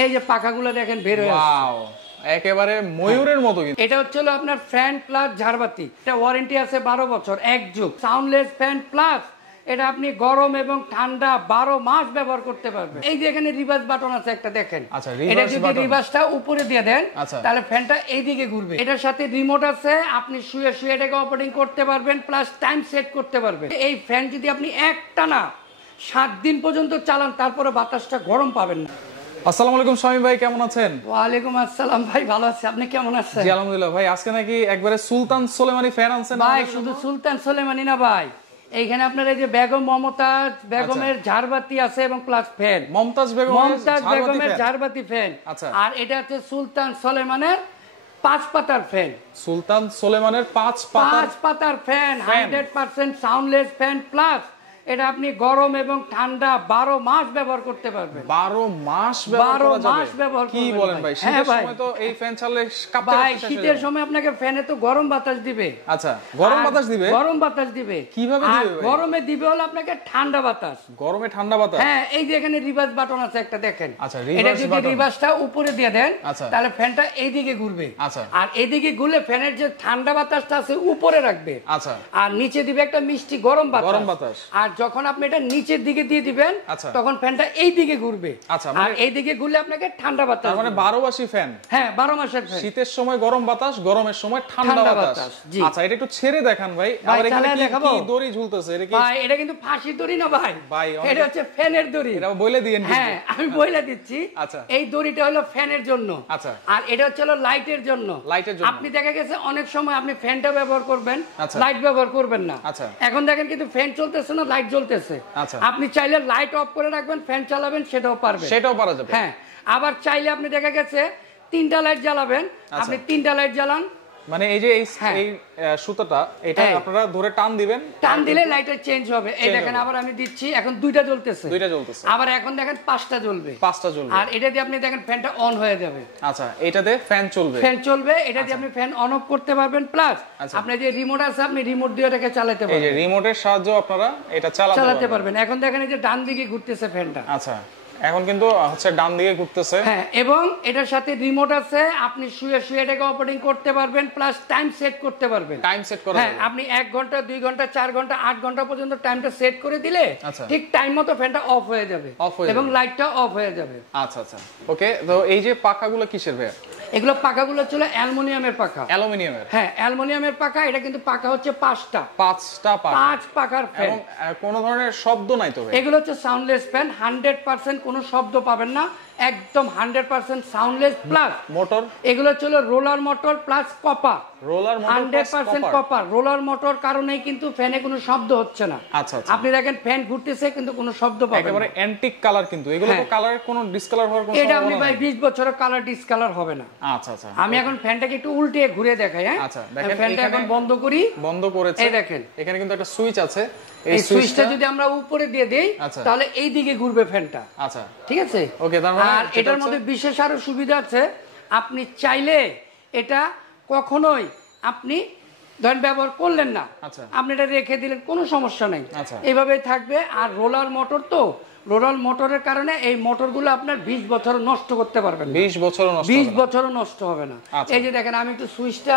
এই যে পাখাগুলো দেখেন বের হয়ে আসছে। ওয়াও, একেবারে ময়ূরের মতো কিন্তু। এটা হচ্ছে আপনার ফ্যান প্লাস ঝাড়বাতি। এটা ওয়ারেন্টি আছে 12 বছর, এক যুগ। সাউন্ডলেস ফ্যান প্লাস এটা আপনি গরম এবং ঠান্ডা 12 মাস ব্যবহার করতে পারবেন। এই যে এখানে রিভার্স বাটন আছে একটা, দেখেন। আচ্ছা, এটা যদি রিভার্সটা উপরে দিয়ে দেন তাহলে ফ্যানটা এইদিকে ঘুরবে। এটার সাথে রিমোট আছে, আপনি শুয়ে শুয়ে এটাকে অপারেটিং করতে পারবেন, প্লাস টাইম সেট করতে পারবেন। এই ফ্যান যদি আপনি একটানা 7 দিন পর্যন্ত চালান তারপরে বাতাসটা গরম পাবেন না। আসসালামু আলাইকুম শামীম ভাই, কেমন আছেন? ওয়ালাইকুম আসসালাম ভাই, ভালো আছি, আপনি কেমন আছেন? জি আলহামদুলিল্লাহ ভাই। আজকে নাকি একবারে সুলতান সুলেমানি ফ্যান আনছেন ভাই? শুধু সুলতান সুলেমানি না ভাই, এইখানে আপনার এই যে বেগম মমতাজ বেগমের ঝাড়বাতি আছে এবং প্লাস ফ্যান। মমতাজ বেগমের ঝাড়বাতি ফ্যান। আর এটা হচ্ছে সুলতান সুলেমানের 5 পাতার ফ্যান। সুলতান সুলেমানের 5 পাতার ফ্যান, 100% সাউন্ডলেস ফ্যান প্লাস এটা আপনি গরম এবং ঠান্ডা 12 মাস ব্যবহার করতে পারবেন। 12 মাস ব্যবহার কি বলেন ভাই? শীতের সময় তো এই ফ্যান চালালে কাঁপতে ভাই, শীতের সময় আপনাকে ফ্যানে তো গরম বাতাস দিবে। আচ্ছা, গরম বাতাস দিবে? গরম বাতাস দিবে। কিভাবে দিবে ভাই? গরমে দিবে হলো আপনাকে ঠান্ডা বাতাস। গরমে ঠান্ডা বাতাস? হ্যাঁ, এই যে এখানে রিভার্স বাটন আছে একটা, দেখেন। আচ্ছা, এটা যদি রিভার্সটা উপরে দিয়ে দেন তাহলে ফ্যানটা এইদিকে ঘুরবে। আচ্ছা, আর এইদিকে ঘুরলে ফ্যানের যে ঠান্ডা বাতাসটা আছে উপরে রাখবে। আচ্ছা, আর নিচে দিবে একটা মিষ্টি গরম বাতাস। আর যখন আপনি এটা নিচের দিকে দিয়ে দিবেন তখন ফ্যানটা এই দিকে ঘুরবে। আর এই দিকে ঘুরলে আপনাকে ঠান্ডা বাতাস। তার মানে 12 মাসি ফ্যান। হ্যাঁ, 12 মাসের ফ্যান। শীতের সময় গরম বাতাস, গরমের সময় ঠান্ডা বাতাস। আচ্ছা, এটা একটু ছেড়ে দেখান ভাই। আর এখানে কি দড়ি ঝুলতেছে? এটা কি ভাই? এটা কিন্তু ফাঁসির দড়ি না ভাই, এটা হচ্ছে ফ্যানের দড়ি। এটা বলে দিয়েন। হ্যাঁ, আমি বলে দিচ্ছি। আচ্ছা, এই দড়িটা হলো ফ্যানের জন্য। আচ্ছা, আর এটা হচ্ছে হলো লাইটের জন্য। আপনি দেখা গেছে অনেক সময় আপনি ফ্যানটা ব্যবহার করবেন, লাইট ব্যবহার করবেন না। এখন দেখেন কিন্তু ফ্যান চলতেছে না, লাইট জ্বলতেছে। আপনি চাইলে লাইট অফ করে রাখবেন, ফ্যান চালাবেন, সেটাও পারবেন, সেটাও পারা যাবে। হ্যাঁ, আবার চাইলে আপনি দেখা গেছে 3টা লাইট জ্বালাবেন, আপনি 3টা লাইট জ্বালান। মানে এই যে এই সুতাটা, এটা আপনারা ধরে টান দিবেন, টান দিলে লাইটটা চেঞ্জ হবে। এই দেখেন, আবার আমি দিচ্ছি, এখন 2টা জ্বলতেছে, আবার এখন দেখেন 5টা জ্বলবে। আর এটা দিয়ে আপনি দেখেন ফ্যানটা অন হয়ে যাবে। আচ্ছা, এটাতে ফ্যান চলবে। এটা দিয়ে আপনি ফ্যান অন অফ করতে পারবেন, প্লাস আপনি যে রিমোট আছে আপনি রিমোট দিয়ে এটাকে চালাতে পারবেন। এই যে রিমোটের সাহায্যে আপনারা এটা চালাতে পারবেন। এখন দেখেন এই যে ডান দিকে ঘুরতেছে ফ্যানটা। আচ্ছা, এখন কিন্তু হচ্ছে ডান দিকে ঘুরতেছে। হ্যাঁ, এবং এটার সাথে রিমোট আছে, আপনি শুয়ে শুয়ে এটাকে অপারেটিং করতে পারবেন, প্লাস টাইম সেট করতে পারবেন। হ্যাঁ, আপনি 1 ঘন্টা 2 ঘন্টা 4 ঘন্টা 8 ঘন্টা পর্যন্ত টাইমটা সেট করে দিলে ঠিক টাইম মতো ফ্যানটা অফ হয়ে যাবে এবং লাইটটা অফ হয়ে যাবে। আচ্ছা আচ্ছা, ওকে। তো এই যে পাখাগুলো কিসের ভাই? এগুলো পাখাগুলো ছিল অ্যালুমিনিয়ামের পাখা। অ্যালুমিনিয়ামের? হ্যাঁ, অ্যালুমিনিয়ামের পাখা। এটা কিন্তু পাখা হচ্ছে 5টা 5 পাখার ফ্যান। কোনো ধরনের শব্দ নাই তো ভাই? এগুলো হচ্ছে সাউন্ডলেস ফ্যান, 100% কোনো শব্দ পাবেন না, একদম 100% সাউন্ডলেস। প্লাস মোটর, এগুলো ছিল roller motor plus copper. 100% copper roller motor কারণেই কিন্তু ফ্যানে কোনো শব্দ হচ্ছে না। আচ্ছা, আপনি দেখেন ফ্যান ঘুরতেছে কিন্তু কোনো শব্দ পাবেন না। একেবারে অ্যান্টিক কালার কিন্তু। এগুলো তো কালার কোনো ডিসকালার হওয়ার কোনো এটা আপনি ভাই 20 বছরের কালার ডিসকালার হবে না। আচ্ছা আচ্ছা, আমি এখন ফ্যানটাকে একটু উল্টে ঘুরে দেখাই। হ্যাঁ, আচ্ছা, দেখেন ফ্যানটা এখন বন্ধ করেছে। এই দেখেন, এখানে কিন্তু একটা সুইচ আছে। এই সুইচটা যদি আমরা উপরে দিয়ে দেই তাহলে এই দিকে ঘুরবে ফ্যানটা। আচ্ছা, ঠিক আছে, ওকে। আর এটার মধ্যে বিশেষ আরো সুবিধা আছে, আপনি চাইলে এটা কখনোই আপনি ধরেন ব্যবহার করলেন না, আপনি এটা রেখে দিলেন, কোনো সমস্যা নেই, এইভাবেই থাকবে। আর রোলার মোটর, তো রোলার মোটরের কারণে এই মোটরগুলো আপনার 20 বছর নষ্ট করতে পারবেন। 20 বছরও নষ্ট হবে না। এই যে দেখেন, আমি একটু সুইচটা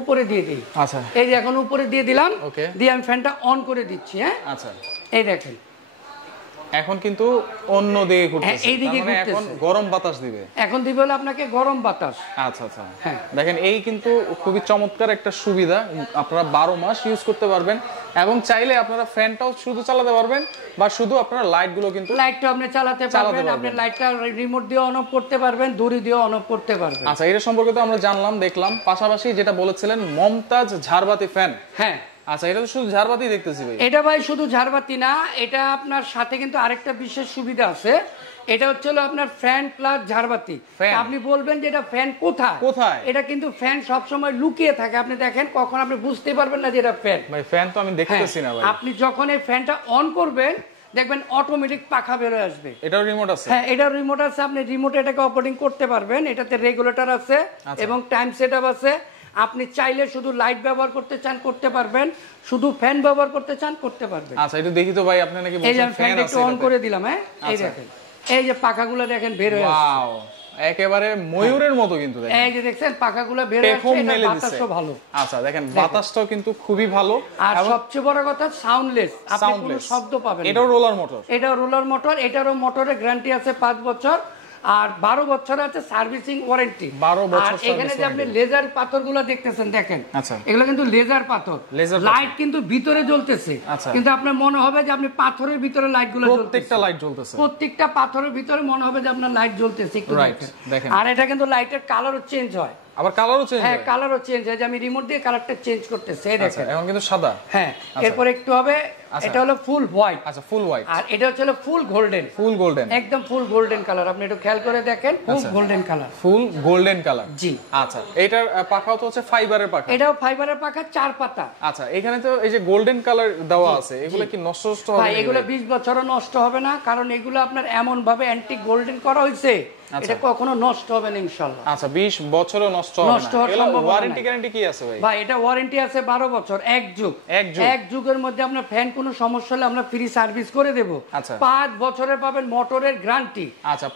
উপরে দিয়ে দিই। আচ্ছা, এই যে এখন উপরে দিয়ে দিলাম, দিয়ে আমি ফ্যানটা অন করে দিচ্ছি। হ্যাঁ, আচ্ছা, এই দেখেন এখন কিন্তু অন্য দিকে ঘুরতেছে, এইদিকে মানে এখন গরম বাতাস দিবে। এখন দিবে হলো আপনাকে গরম বাতাস। আচ্ছা আচ্ছা, হ্যাঁ, দেখেন এই কিন্তু খুবই চমৎকার একটা সুবিধা। আপনারা 12 মাস ইউজ করতে পারবেন এবং চাইলে আপনারা ফ্যানটাও শুধু চালাতে পারবেন বা শুধু আপনারা লাইটগুলো কিন্তু লাইটটা আপনি চালাতে পারবেন। আপনি লাইটটা রিমোট দিয়ে অন অফ করতে পারবেন, দড়ি দিয়ে অন অফ করতে পারবেন। আচ্ছা, এটা সম্পর্কে তো আমরা জানলাম, দেখলাম। পাশাপাশি যেটা বলেছিলেন মমতাজ ঝাড়বাতি ফ্যান। হ্যাঁ, আচ্ছা, এটা তো শুধু ঝাড়বাতি দেখতেছি ভাই। এটা ভাই শুধু ঝাড়বাতি না, এটা আপনার সাথে কিন্তু আরেকটা বিশেষ সুবিধা আছে। এটা হচ্ছে আপনার ফ্যান প্লাস ঝাড়বাতি। আপনি বলবেন যে এটা ফ্যান কোথায়? এটা কিন্তু ফ্যান সব সময় লুকিয়ে থাকে, আপনি দেখেন, কখন আপনি বুঝতে পারবেন না যে এটা ফ্যান। ভাই ফ্যান তো আমি দেখতেছি না ভাই। আপনি যখন এই ফ্যানটা অন করবেন দেখবেন অটোমেটিক পাখা বের হয়ে আসবে। এটার রিমোট আছে? হ্যাঁ, এটার রিমোট আছে, আপনি রিমোটে এটাকে অপারেটিং করতে পারবেন। এটাতে রেগুলেটর আছে এবং টাইম সেটআপ আছে। আপনি চাইলে শুধু লাইট ব্যবহার করতে চান করতে পারবেন, শুধু ফ্যান ব্যবহার করতে চান করতে পারবেন। আচ্ছা, একটু দেখি তো ভাই, আপনি নাকি বলছেন ফ্যান একটু অন করে দিলাম। হ্যাঁ, এই দেখেন, এই যে পাখাগুলো দেখেন বের হয়ে আসছে, ওয়াও একেবারে ময়ূরের মতো কিন্তু দেখেন, এই যে দেখছেন পাখাগুলো বের হয়ে আসছে, এটা বাতাসও ভালো। আচ্ছা দেখেন বাতাসটাও কিন্তু খুবই ভালো, আর সবচেয়ে বড় কথা সাউন্ডলেস, আপনি কোনো শব্দ পাবেন না। এটাও রোলার মোটর, এটাও রোলার মোটর, এটারও মোটরের গ্যারান্টি আছে 5 বছর আর 12 বছর আছে সার্ভিসিং ওয়ারেন্টি। 12 বছর। আর এখানে যে আপনি লেজার পাথরগুলো দেখতেছেন দেখেন, আচ্ছা এগুলো কিন্তু লেজার পাথর, লাইট কিন্তু ভিতরে জ্বলতেছে, কিন্তু আপনার মনে হবে যে আপনি পাথরের ভিতরে লাইটগুলো জ্বলতেছে, প্রত্যেকটা লাইট জ্বলতেছে, প্রত্যেকটা পাথরের ভিতরে মনে হবে যে আপনার লাইট জ্বলতেছে একটু দেখেন। আর এটা কিন্তু লাইটের কালারও চেঞ্জ হয়, আবার কালারও চেঞ্জ হয়। হ্যাঁ কালারও চেঞ্জ হয়, যে আমি রিমোট দিয়ে কালারটা চেঞ্জ করতেছি, এই দেখেন এখন কিন্তু সাদা। হ্যাঁ এরপর একটু হবে, এটা হলো ফুল হোয়াইট। আচ্ছা ফুল হোয়াইট। আর এটা হচ্ছে ফুল গোল্ডেন, ফুল গোল্ডেন, একদম ফুল গোল্ডেন কালার, আপনি একটু খেয়াল করে দেখেন, full golden colour, full golden colour. জি আচ্ছা এটার পাখাও তো হচ্ছে ফাইবারের পাখা, এটাও ফাইবারের পাখা 4 পাতা। আচ্ছা এখানে তো এই যে গোল্ডেন কালার দেওয়া আছে, এগুলো কি নষ্ট হবে? ভাই এগুলো 20 বছরও নষ্ট হবে না, কারণ এগুলো আপনার এমন ভাবে অ্যান্টিক গোল্ডেন করা হয়েছে, এটা কখনো নষ্ট হবে না ইনশাআল্লাহ। আচ্ছা 20 বছরও নষ্ট হবে না। এর ওয়ারেন্টি গ্যারান্টি কি আছে ভাই? ভাই এটা ওয়ারেন্টি আছে 12 বছর, এক যুগ। এক যুগের মধ্যে আপনার ফ্যান কোনো সমস্যা হলে আমরা ফ্রি সার্ভিস করে দেব। 5 বছরের পাবেন মোটরের গ্যারান্টি।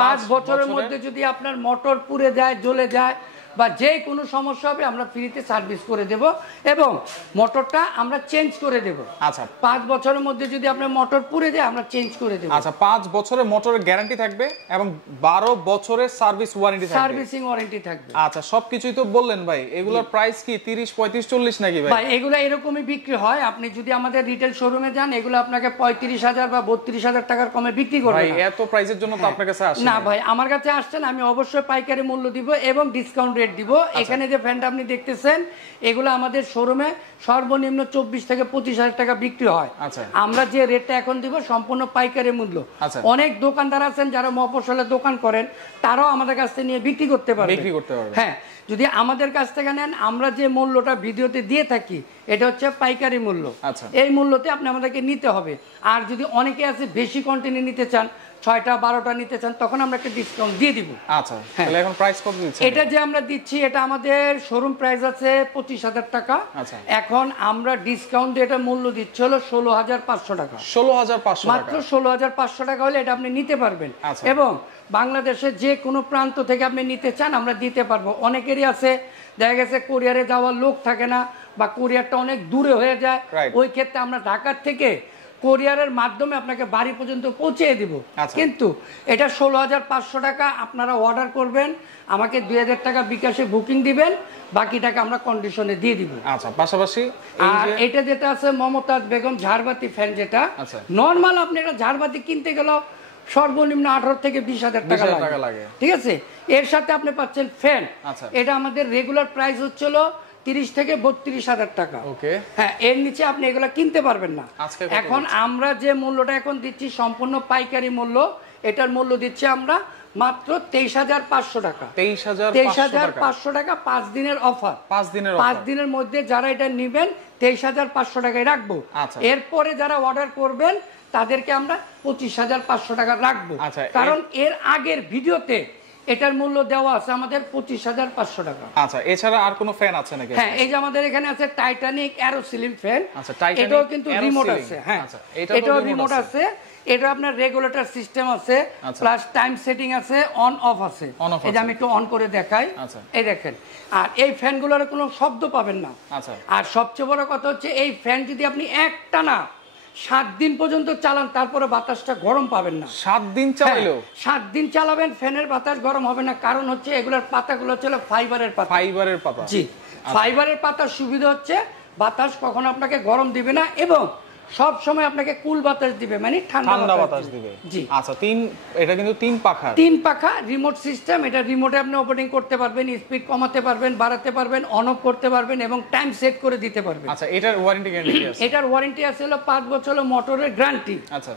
5 বছরের মধ্যে যদি আপনার মোটর পুড়ে যায়, জ্বলে যায় বা যে কোনো সমস্যা হবে আমরা ফ্রিতে সার্ভিস করে দেব এবং মোটরটা আমরা চেঞ্জ করে দেব। আচ্ছা 5 বছরের মধ্যে যদি আপনার মোটর পুড়ে যায় আমরা চেঞ্জ করে দেব। আচ্ছা 5 বছরের মোটরের গ্যারান্টি থাকবে এবং 12 বছরের সার্ভিস ওয়ারেন্টি থাকবে, সার্ভিসিং ওয়ারেন্টি থাকবে। আচ্ছা সবকিছুই তো বললেন ভাই, এগুলোর প্রাইস কি 30 35 40 নাকি ভাই? ভাই এগুলো এরকমই বিক্রি হয়, আপনি যদি আমাদের রিটেল শোরুমে যান এগুলো আপনাকে 35,000 বা 32,000 টাকার কমে বিক্রি করবে। ভাই এত প্রাইসের জন্য তো আপনার কাছে আসেন না ভাই, আমার কাছে আসছেন আমি অবশ্যই পাইকারি মূল্য দিব এবং ডিসকাউন্ট রেট দিব। এখানে যে ফ্যানটা আপনি দেখতেছেন এগুলো আমাদের শোরুমে সর্বনিম্ন 24 থেকে 25,000 টাকা বিক্রি হয়। আমরা যে রেটটা এখন দিব সম্পূর্ণ পাইকারি মূল্য। অনেক দোকানদার আছেন যারা মফস্বলে দোকান করেন, তারাও আমাদের কাছ থেকে নিয়ে বিক্রি করতে পারবে। হ্যাঁ যদি আমাদের কাছ থেকে নেন, আমরা যে মূল্যটা ভিডিওতে দিয়ে থাকি এটা হচ্ছে পাইকারি মূল্য। এই মূল্যতে আপনি আমাদেরকে নিতে হবে। আর যদি অনেকে আছে বেশি কোয়ান্টিটি নিতে চান, 6টা 12টা নিতে চান, তখন আমরা একটা ডিসকাউন্ট দিয়ে দিব। আচ্ছা তাহলে এখন প্রাইস কত দিচ্ছেন? এটা যে আমরা দিচ্ছি এটা আমাদের শোরুম প্রাইস আছে 25,000 টাকা। এখন আমরা ডিসকাউন্ট দিয়ে এটা মূল্য দিচ্ছি হলো 16,500 টাকা। 16,500 মাত্র 16,500 টাকা হলে এটা আপনি নিতে পারবেন এবং বাংলাদেশের যে কোনো প্রান্ত থেকে আপনি নিতে চান আমরা দিতে পারবো। অনেকেরই আছে দেখা গেছে কুরিয়ারে যাওয়ার লোক থাকে না বা কুরিয়ারটা অনেক দূরে হয়ে যায়, ওই ক্ষেত্রে আমরা ঢাকার থেকে কোরিয়ারের মাধ্যমে আপনাকে বাড়ি পর্যন্ত পৌঁছে দিব। কিন্তু এটা 16,500 টাকা, আপনারা অর্ডার করবেন, আমাকে 2,000 টাকা বিকাশে বুকিং দিবেন, বাকি টাকা আমরা কন্ডিশনে দিয়ে দিব। আচ্ছা পাশাপাশি আর এটা যেটা আছে মমতাজ বেগম ঝাড়বাতি ফ্যান, যেটা নরমাল আপনি এটা ঝাড়বাতি কিনতে গেলেও সর্বনিম্ন 18 থেকে 20,000 টাকা লাগে, ঠিক আছে? এর সাথে আপনি পাচ্ছেন ফ্যান। এটা আমাদের রেগুলার প্রাইস হচ্ছিল 30 থেকে 32,000 টাকা। হ্যাঁ এর নিচে আপনি এগুলা কিনতে পারবেন না। এখন আমরা যে মূল্যটা এখন দিচ্ছি সম্পূর্ণ পাইকারি মূল্য, এটার মূল্য দিচ্ছি আমরা মাত্র 23,500 টাকা। 23,500 টাকা 5 দিনের অফার। 5 দিনের মধ্যে যারা এটা নেবেন 23,500 টাকায় রাখবো। এরপরে যারা অর্ডার করবেন তাদেরকে আমরা 25,500 টাকা রাখবো, কারণ এর আগের ভিডিওতে এটার মূল্য দেওয়া আছে আমাদের 25,500 টাকা। আচ্ছা এছাড়া আর কোনো ফ্যান আছে নাকি? হ্যাঁ এই যে আমাদের এখানে আছে টাইটানিক অ্যারো সিলিং ফ্যান। এটাও কিন্তু রিমোট আছে। হ্যাঁ এটাও রিমোট আছে। এটা আপনার রেগুলেটর সিস্টেম আছে, প্লাস টাইম সেটিং আছে, অন অফ আছে। এই যে আমি একটু অন করে দেখাই, এই দেখেন। আর এই ফ্যানগুলোর কোনো শব্দ পাবেন না। আর সবচেয়ে বড় কথা হচ্ছে এই ফ্যান যদি আপনি একটানা 7 দিন পর্যন্ত চালান তারপরে বাতাসটা গরম পাবেন না। 7 দিন চালালেও? 7 দিন চালাবেন ফ্যানের বাতাস গরম হবে না, কারণ হচ্ছে এগুলোর পাতাগুলো ছিল ফাইবারের পাতা। ফাইবারের পাতা? জি ফাইবারের পাতার সুবিধা হচ্ছে বাতাস কখনো আপনাকে গরম দিবে না এবং সব সময় আপনাকে কুল বাতাস দিবে, মানে ঠান্ডা বাতাস দিবে। জি আচ্ছা এটা কিন্তু 3 পাখা রিমোট সিস্টেম। এটা রিমোটে আপনি অপারেটিং করতে পারবেন, স্পিড কমাতে পারবেন, বাড়াতে পারবেন, অন অফ করতে পারবেন এবং টাইম সেট করে দিতে পারবেন। আচ্ছা এটার ওয়ারেন্টি গ্যারান্টি কি আছে? এটার ওয়ারেন্টি আছে হলো 5 বছর মোটরের গ্যারান্টি। আচ্ছা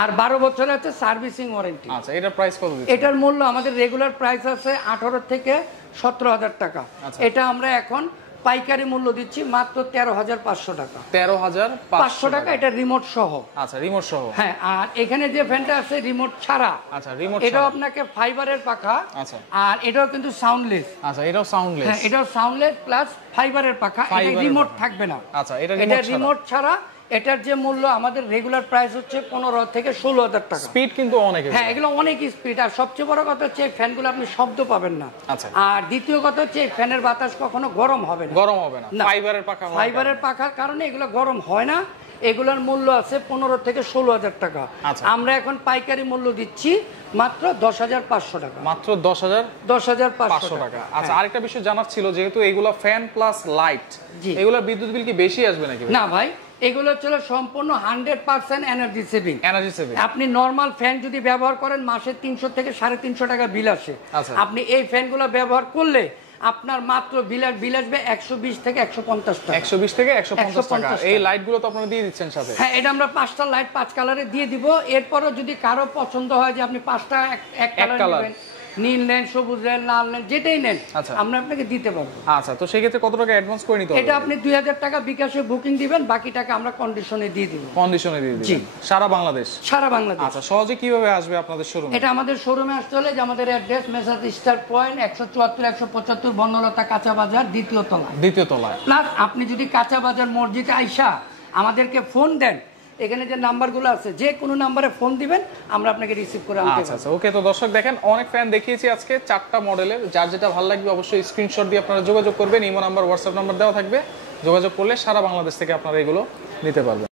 আর 12 বছর আছে সার্ভিসিং ওয়ারেন্টি। আচ্ছা এটার প্রাইস কত দিচ্ছেন? এটার মূল্য আমাদের রেগুলার প্রাইস আছে 18 থেকে 17,000 টাকা। এটা আমরা এখন পাইকারি মূল্য দিচ্ছি মাত্র 13,500 টাকা। 13,500 টাকা, এটা রিমোট সহ। আচ্ছা রিমোট সহ। হ্যাঁ আর এখানে যে ফ্যানটা আছে রিমোট ছাড়া। আচ্ছা রিমোট এটাও আপনাকে ফাইবারের পাখা। আচ্ছা আর এটাও কিন্তু সাউন্ডলেস। আচ্ছা এটাও সাউন্ডলেস। হ্যাঁ এটাও সাউন্ডলেস প্লাস ফাইবারের পাখা, এটা রিমোট থাকবে না। আচ্ছা এটা রিমোট ছাড়া। এটার যে মূল্য আমাদের রেগুলার প্রাইস হচ্ছে 15 থেকে 16,000 টাকা। স্পিড কিন্তু অনেক। হ্যাঁ, এগুলো অনেক স্পিড। আর সবচেয়ে বড় কথা হচ্ছে ফ্যানগুলো আপনি শব্দ পাবেন না। আচ্ছা। আর দ্বিতীয় কথা হচ্ছে ফ্যানের বাতাস কখনো গরম হবে না। গরম হবে না, ফাইবারের পাখা। ফাইবারের পাখার কারণে এগুলো গরম হয় না। এগুলোর মূল্য আছে 15 থেকে 16,000 টাকা। আমরা এখন পাইকারি মূল্য দিচ্ছি মাত্র 10,500 টাকা। মাত্র 10,500 টাকা। আচ্ছা, আরেকটা বিষয় জানার ছিল, যেহেতু এগুলো ফ্যান প্লাস লাইট, এগুলোর বিদ্যুৎ বিল কি বেশি আসবে নাকি? না ভাই, এগুলো হচ্ছে সম্পূর্ণ 100% এনার্জি সেভিং। আপনি নরমাল ফ্যান যদি ব্যবহার করেন মাসে 300 থেকে 350 টাকা বিল আসে। আপনি এই ফ্যানগুলো ব্যবহার করলে আপনার মাত্র বিল আসবে 120 থেকে 150 টাকা। 120 থেকে 150 টাকা। এই লাইটগুলো তো আপনারা দিয়ে দিচ্ছেন সাথে? হ্যাঁ, এটা আমরা 5টা লাইট 5 কালারে দিয়ে দিব। এরপরও যদি কারো পছন্দ হয় যে আপনি 5টা এক কালার নেবেন, নীল নেন, সবুজ নেন, লাল নেন, যেটাই নেন, আমরা আপনাকে দিতে পারবো। আচ্ছা, তো সেই ক্ষেত্রে কত টাকা অ্যাডভান্স করে নিতে হবে? এটা আপনি 2000 টাকা বিকাশে বুকিং দিবেন, বাকি টাকা আমরা কন্ডিশনে দিয়ে দিব। কন্ডিশনে দিয়ে দিবেন? সারা বাংলাদেশ? সারা বাংলাদেশ। আচ্ছা, সহজে কিভাবে আসবে আপনাদের শোরুমে? এটা আমাদের শোরুমে আসতে হলে যে আমাদের address messrs star point 174-175 Banalata কাঁচা বাজার, দ্বিতীয় তলায়। প্লাস আপনি যদি কাঁচা বাজার মসজিদে আইসা আমাদেরকে ফোন দেন, এখানে যে নাম্বারগুলো আছে যে কোনো নাম্বারে ফোন দিবেন, আমরা আপনাকে রিসিভ করে আনতে পারবো। আচ্ছা, ওকে। তো দর্শক দেখেন, অনেক ফ্যান দেখিয়েছি আজকে 4টা মডেলের। যার যেটা ভালো লাগবে অবশ্যই স্ক্রিনশট দিয়ে আপনারা যোগাযোগ করবেন। ইমো নাম্বার, হোয়াটসঅ্যাপ নাম্বার দেওয়া থাকবে। যোগাযোগ করলে সারা বাংলাদেশ থেকে আপনারা এগুলো নিতে পারবেন।